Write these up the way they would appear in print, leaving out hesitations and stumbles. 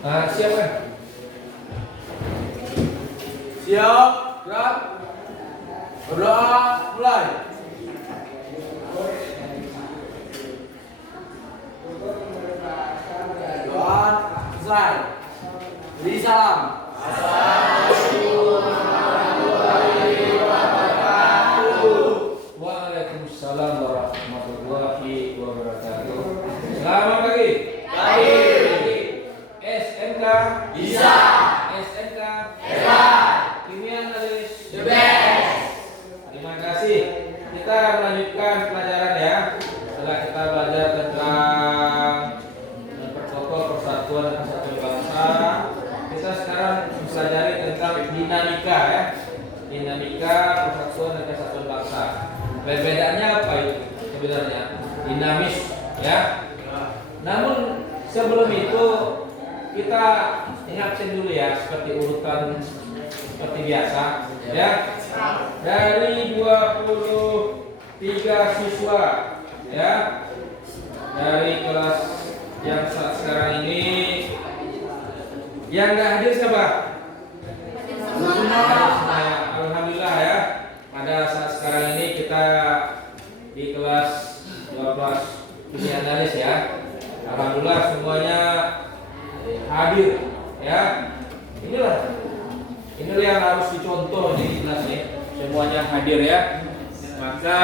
Siap kan? Siap, gerak. Berdoa, mulai. Doa, selesai. Beri salam. Waalaikumsalam warahmatullahi wabarakatuh. Selamat pagi. SMK Bisa. SMK Hebat. Kimia analis The best. Terima kasih. Kita melanjutkan pelajaran ya. Setelah kita belajar tentang memperkokoh persatuan dan kesatuan bangsa, kita sekarang mempelajari tentang dinamika ya. Dinamika persatuan dan kesatuan bangsa. Perbedaannya apa itu sebenarnya? Dinamis ya. Namun sebelum itu kita ingatkan dulu ya seperti urutan seperti biasa ya. Dari 23 siswa ya dari kelas yang saat sekarang ini yang nggak hadir siapa? Semuanya. Alhamdulillah ya. Pada saat sekarang ini kita di kelas 12 ini analis ya. Alhamdulillah semuanya hadir ya. Inilah yang harus dicontoh di kelas ini. Semuanya hadir ya. Maka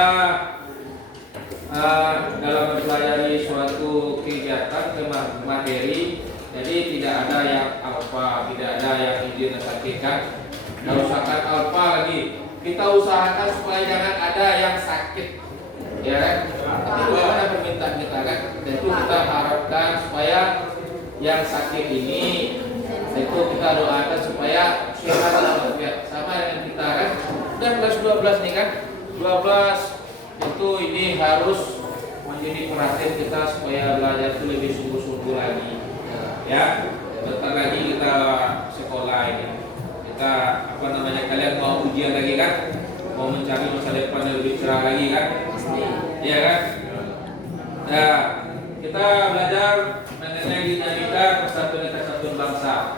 dalam mempelajari suatu kegiatan ke materi, jadi tidak ada yang alfa, tidak ada yang disampaikan. Tidak usahakan alfa lagi. Kita usahakan supaya jangan ada yang sakit, ya kan? Tapi bagaimana permintaan kita kan? Tentu kita harapkan supaya yang sakit ini, tentu kita doakan supaya sehat walafiat. Sama dengan kita kan? Dan kelas 12 nih kan? 12 itu ini harus menjadi perhatian kita supaya belajar itu lebih sungguh-sungguh lagi, ya. Bentar lagi kita sekolah ini. Kita kalian mau ujian lagi kan? Mau mencari masa depan yang lebih cerah lagi kan? Iya kan? Nah, kita belajar mengenai dinamika persatuan dan kesatuan bangsa.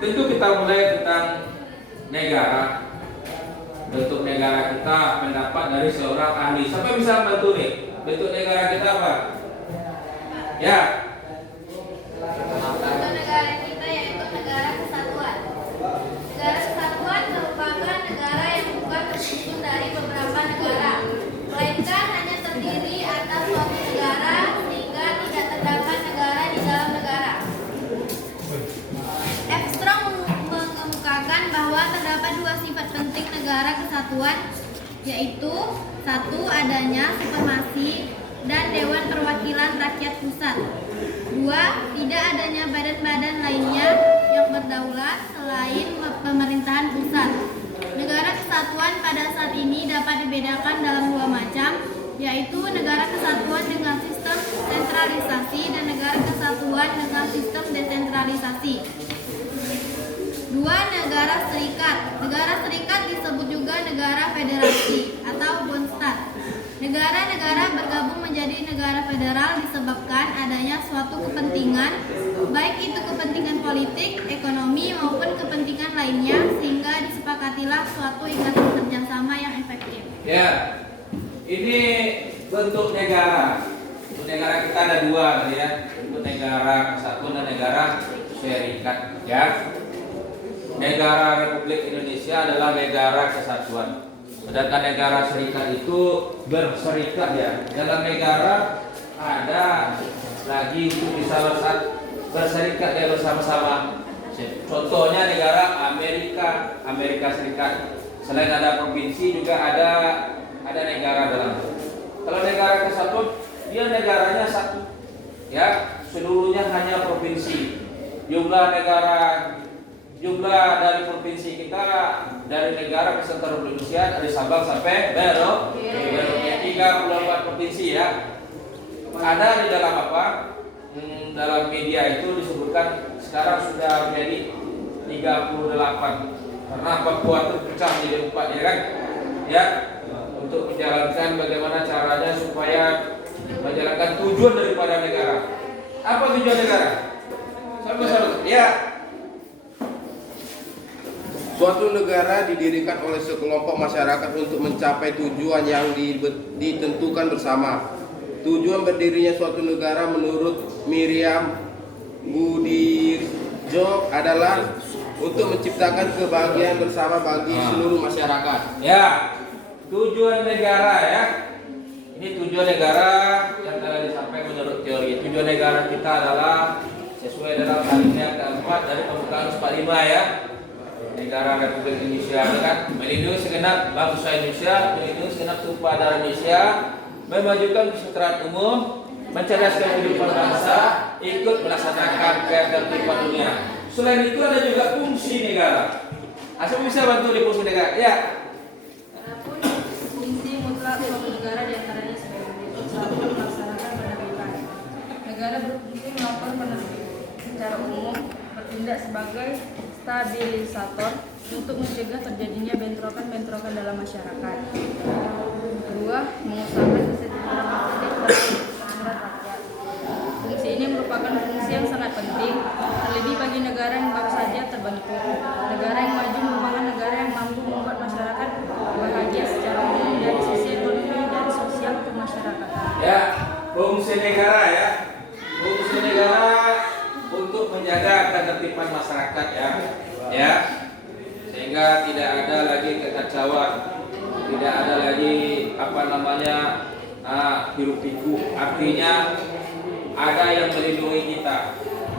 Tentu kita mulai tentang negara. Bentuk negara kita pendapat dari seorang ahli. Siapa bisa bantu nih? Bentuk negara kita apa? Ya. Bentuk negara kita yaitu negara kesatuan. Negara kesatuan merupakan negara yang bukan tersusun dari beberapa negara, melainkan hanya terdiri atas suatu negara sehingga tidak terdapat negara di dalam negara. Armstrong mengemukakan bahwa terdapat dua sifat penting negara kesatuan, yaitu satu, adanya supremasi dan Dewan Perwakilan Rakyat Pusat. Dua, tidak adanya badan-badan lainnya yang berdaulat selain pemerintahan pusat. Negara kesatuan pada saat ini dapat dibedakan dalam dua macam, yaitu negara kesatuan dengan sistem sentralisasi dan negara kesatuan dengan sistem desentralisasi. Dua, negara serikat. Negara serikat disebut juga negara federasi atau Bundestag. Negara-negara bergabung menjadi negara federal disebabkan adanya suatu kepentingan, baik itu kepentingan politik, ekonomi maupun kepentingan lainnya, sehingga disepakatilah suatu ikatan kerjasama yang efektif. Ya, ini bentuk negara. Bentuk negara kita ada dua tadi ya. Bentuk negara kesatuan dan negara serikat ya. Negara Republik Indonesia adalah negara kesatuan. Sedangkan negara serikat itu berserikat ya. Dalam negara ada lagi untuk bisa berserikat ya bersama-sama. Contohnya negara Amerika Serikat. Selain ada provinsi juga ada negara dalam. Kalau negara kesatuan dia negaranya satu. Ya, seluruhnya hanya provinsi. Jumlah dari provinsi kita dari negara kesatuan Indonesia dari Sabang sampai Merauke 34 provinsi ya. Ada di dalam dalam media itu disebutkan sekarang sudah menjadi 38 karena Papua terpecah menjadi 4 ya kan? Ya, untuk menjalankan bagaimana caranya supaya menjalankan tujuan daripada negara. Apa tujuan negara? Sampai Suatu negara didirikan oleh sekelompok masyarakat untuk mencapai tujuan yang ditentukan bersama. Tujuan berdirinya suatu negara menurut Miriam Budijo adalah untuk menciptakan kebahagiaan bersama bagi seluruh masyarakat. Ya, tujuan negara ya. Ini tujuan negara yang telah disampaikan menurut teori. Tujuan negara kita adalah sesuai dalam alinea keempat dari pembukaan 45 ya. Negara Republik Indonesia kan melindungi segenap bangsa Indonesia, melindungi segenap tumpah darah Indonesia, memajukan kesejahteraan umum, mencerdaskan kehidupan bangsa, ikut melaksanakan ketertiban dunia. Selain itu ada juga fungsi negara. Asal bisa bantu di fungsi negara. Ya. Adapun fungsi mutlak suatu negara diantaranya sebagai berikut: satu, melaksanakan penerbitan. Negara berfungsi melakukan penerbitan secara umum, bertindak sebagai stabilisator untuk mencegah terjadinya bentrokan-bentrokan dalam masyarakat. Kedua, mengusahakan kesejahteraan masyarakat rakyat. Fungsi ini merupakan fungsi yang sangat penting, terlebih bagi negara yang baru saja terbentuk. Negara yang maju merupakan negara yang mampu membuat masyarakat bahagia secara umum dari sisi ekonomi dan sosial kemasyarakatan. Ya, fungsi negara ya. Fungsi negara untuk menjaga ketertiban masyarakat ya, sehingga tidak ada lagi kekacauan, tidak ada lagi hiruk pikuk. Artinya ada yang melindungi kita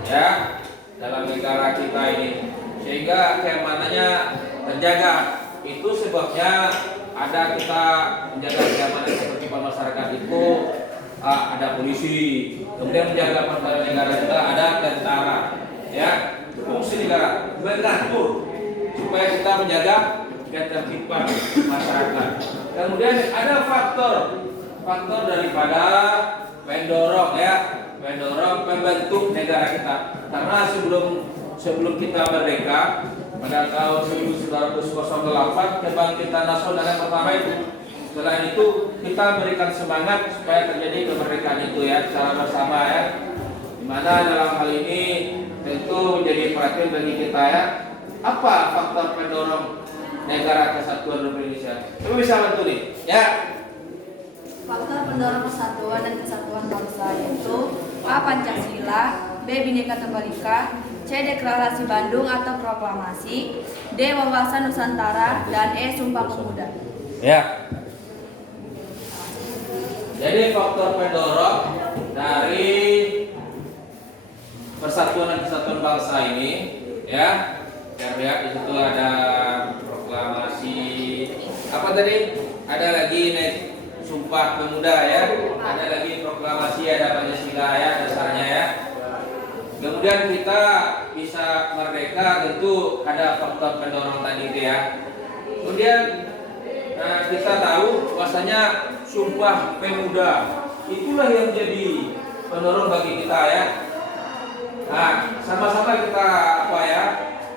ya dalam negara kita ini, sehingga keamanannya terjaga. Itu sebabnya ada kita menjaga keamanan ketertiban masyarakat itu. Ada polisi, kemudian menjaga pertahanan negara kita ada tentara, ya. Fungsi negara mengatur supaya kita menjaga ketertiban masyarakat. Kemudian ada faktor daripada pendorong ya, pendorong pembentuk negara kita. Karena sebelum kita merdeka pada tahun 1908 kebangkitan nasional yang pertama itu. Setelah itu kita berikan semangat supaya terjadi kemerdekaan itu ya secara bersama ya. Dimana dalam hal ini tentu menjadi perhatian bagi kita ya. Apa faktor pendorong negara kesatuan Republik Indonesia? Coba bisa bantu nih ya. Faktor pendorong persatuan dan kesatuan bangsa yaitu A. Pancasila, B. Bhinneka Tunggal Ika, C. Deklarasi Bandung atau Proklamasi, D. Wawasan Nusantara, dan E. Sumpah Pemuda. Ya. Jadi faktor pendorong dari persatuan dan kesatuan bangsa ini ya. Kita lihat di situ ada proklamasi. Apa tadi? Ada lagi Sumpah Pemuda ya. Ada lagi proklamasi, ada Pancasila ya dasarnya ya. Kemudian kita bisa merdeka tentu ada faktor pendorong tadi itu ya. Kemudian kita tahu bahwasanya Sumpah Pemuda itulah yang jadi pendorong bagi kita ya. Nah, sama-sama kita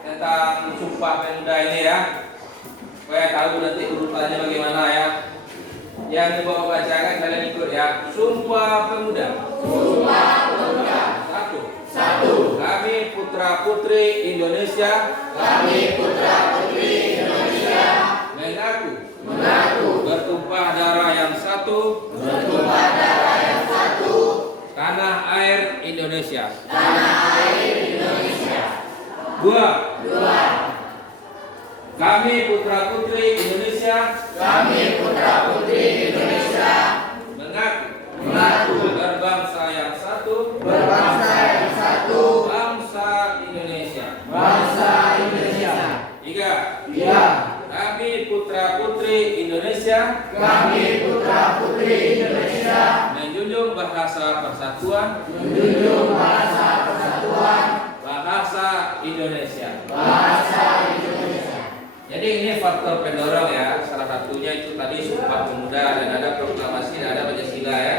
tentang Sumpah Pemuda ini ya. Supaya tahu nanti urutannya bagaimana ya. Yang dibawa bacakan kalian ikut ya. Sumpah Pemuda. Sumpah Pemuda. Satu. Kami putra putri Indonesia. Kami putra putri Indonesia. Mengaku bertumpah darah yang satu. Tanah air Indonesia. Dua. Kami putra putri Indonesia. Mengaku berbangsa yang satu. Bangsa Indonesia. Tiga. Kami putra putri Indonesia. Menjunjung bahasa persatuan. Bahasa Indonesia. Jadi ini faktor pendorong ya. Salah satunya itu tadi Sumpah Pemuda dan ada proklamasi dan ada Pancasila ya.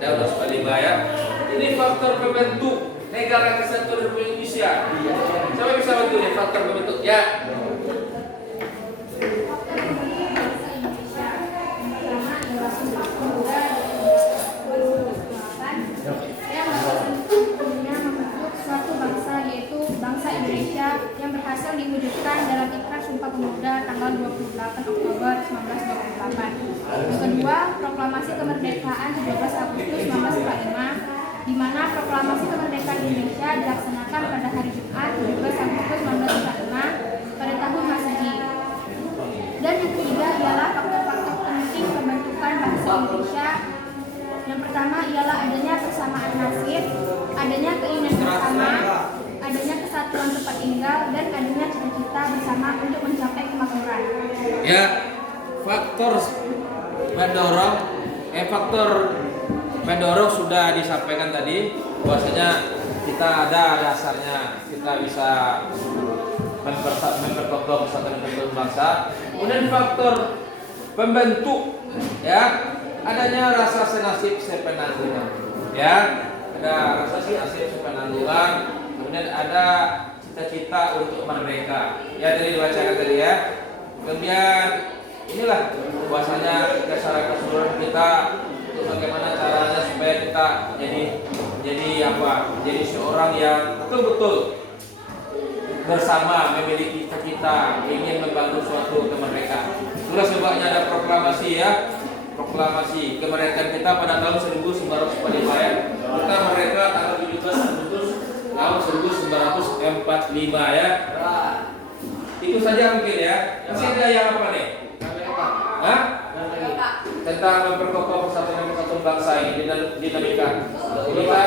Ada Undang 45 ya. Ini faktor pembentuk negara kesatuan Republik Indonesia. Siapa bisa bantu nih faktor pembentuk ya? Suatu bangsa yaitu bangsa Indonesia yang berhasil diwujudkan dalam Ikrar Sumpah Pemuda tanggal 28 Oktober 1928. Yang kedua, Proklamasi Kemerdekaan 17 Agustus 1945, di mana Proklamasi Kemerdekaan Indonesia dilaksanakan pada hari Jumat 17 Agustus 1945 pada tahun Masehi. Dan yang ketiga ialah faktor-faktor penting pembentukan bahasa Indonesia. Yang pertama ialah adanya persamaan nasib, adanya keinginan bersama, adanya kesatuan tempat tinggal, dan adanya cita-cita bersama untuk mencapai kemakmuran. Ya, faktor pendorong sudah disampaikan tadi, bahwasanya kita ada dasarnya, kita bisa memperkokoh persatuan bangsa. Kemudian faktor pembentuk, ya, adanya rasa senasib sepenanggungan, ya, ada rasa senasib sepenanggungan. Kemudian ada cita-cita untuk merdeka, ya, tadi dibacakan tadi, ya. Kemudian inilah bahwasanya secara keseluruhan kita untuk bagaimana caranya supaya kita jadi seorang yang betul-betul bersama memiliki cita-cita ingin membangun suatu kemerdekaan. Itulah sebabnya ada proklamasi, ya. Proklamasi kemerdekaan kita pada tahun 1945, ya. Kita merdeka tanggal 17 Agustus tahun 1945, ya. Itu saja mungkin, ya. Masih ada yang apa nih? Hah? Tentang memperkokoh persatuan bangsa ini dinamika. Kita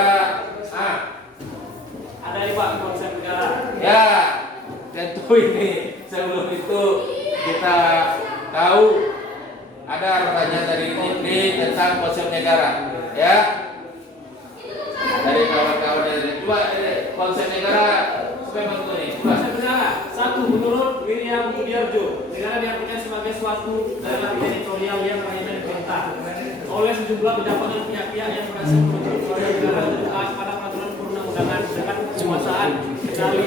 Ada nih Pak konsep negara. ya, tentu ini sebelum itu kita tahu ada pertanyaan dari ini tentang konsep negara, ya. Dari kawan-kawan dari dua konsep negara supaya bantu nih. Konsep negara. Satu, menurut William Budiarjo, negara diartikan sebagai suatu daerah teritorial yang berada diperintah oleh sejumlah pejabat dan pihak-pihak yang berhasil membentuk suatu negara taat pada peraturan perundang-undangan dengan kekuasaan kecuali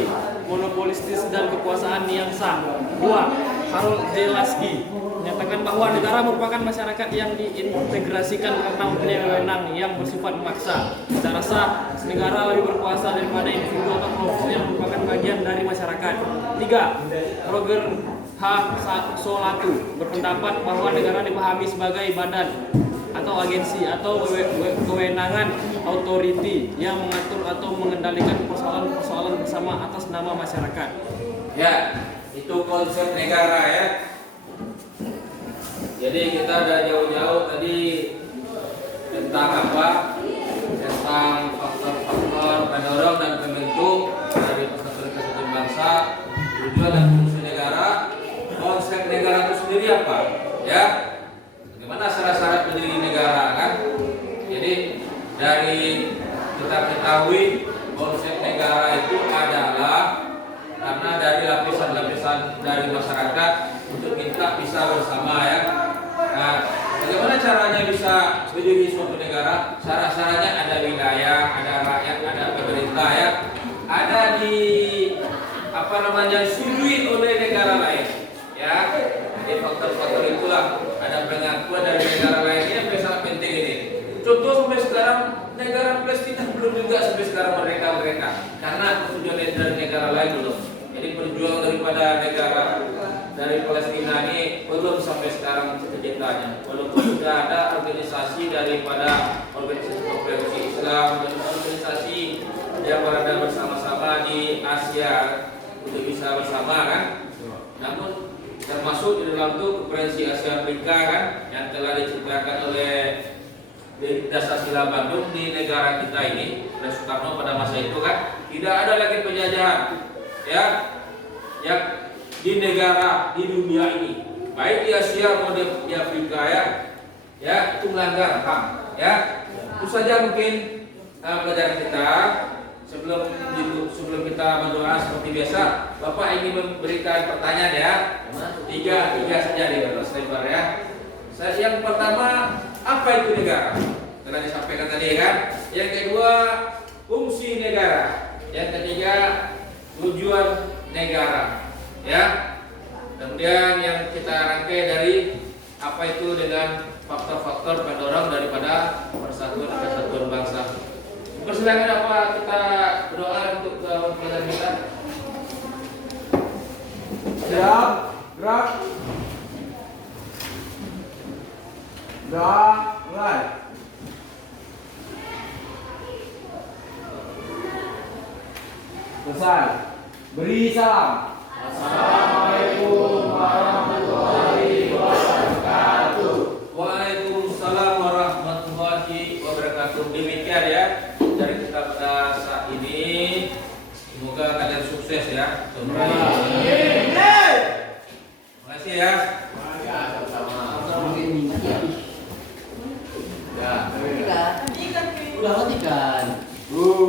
monopolistis dan kekuasaan yang sah. 2. Harold J. Lasky menyatakan bahwa negara merupakan masyarakat yang diintegrasikan karena mempunyai wewenang yang bersifat memaksa. Secara sah, negara lebih berkuasa daripada individu atau kelompok yang merupakan bagian dari masyarakat. 3. Roger H. Solatu berpendapat bahwa negara dipahami sebagai badan atau agensi atau kewenangan authority yang mengatur atau mengendalikan persoalan-persoalan bersama atas nama masyarakat. Ya, itu konsep negara, ya. Jadi kita udah jauh-jauh tadi tentang apa? Tentang faktor-faktor pendorong dan pembentuk dari persatuan bangsa, tujuan dan fungsi negara. Konsep negara itu sendiri apa? Ya, bagaimana syarat-syarat berdiri negara, kan? Jadi dari kita ketahui konsep negara itu adalah karena dari lapisan-lapisan dari masyarakat untuk kita bisa bersama, ya. Nah, bagaimana caranya bisa berdiri suatu negara? Syarat-syaratnya ada wilayah, ada rakyat, ada pemerintah, ya. Ada disetujui oleh negara lain, ya. Jadi faktor-faktor itulah ada pengakuan dari negara lain ini yang sangat penting ini. Contoh sampai sekarang negara Palestina belum juga sampai sekarang merdeka karena persetujuan dari negara lain belum. Jadi perjuangan daripada negara dari Palestina ini belum sampai sekarang cita-citanya. Walaupun sudah ada organisasi daripada organisasi Islam dan organisasi yang berada bersama-sama di Asia untuk bisa bersama, kan. Namun termasuk di dalam itu Konferensi Asia Afrika, kan, yang telah diciptakan oleh Dasar Sila Bandung di negara kita ini oleh Soekarno pada masa itu, kan, tidak ada lagi penjajahan, ya, yang di negara di dunia ini, baik di Asia maupun di Afrika, ya, itu melanggar HAM, ya. Itu saja mungkin pelajaran kita. Sebelum kita berdoa seperti biasa, Bapak ingin memberikan pertanyaan, ya. Tiga saja di atas lebar, ya. Yang pertama, apa itu negara? Telah disampaikan tadi, kan. Yang kedua, fungsi negara. Yang ketiga, tujuan negara, ya. Kemudian yang kita rangkai dari apa itu dengan faktor-faktor pendorong daripada persatuan kesatuan bangsa. Persilakan apa kita berdoa untuk pelajaran kita. Siap. Sudah, mulai. Selesai. Beri salam. Assalamualaikum warahmatullahi wabarakatuh. Waalaikumsalam warahmatullahi wabarakatuh. Demikian ya dari kita pada saat ini. Semoga kalian sukses ya. Terima kasih ya. Ya, sama-sama. Ya, Udah matikan.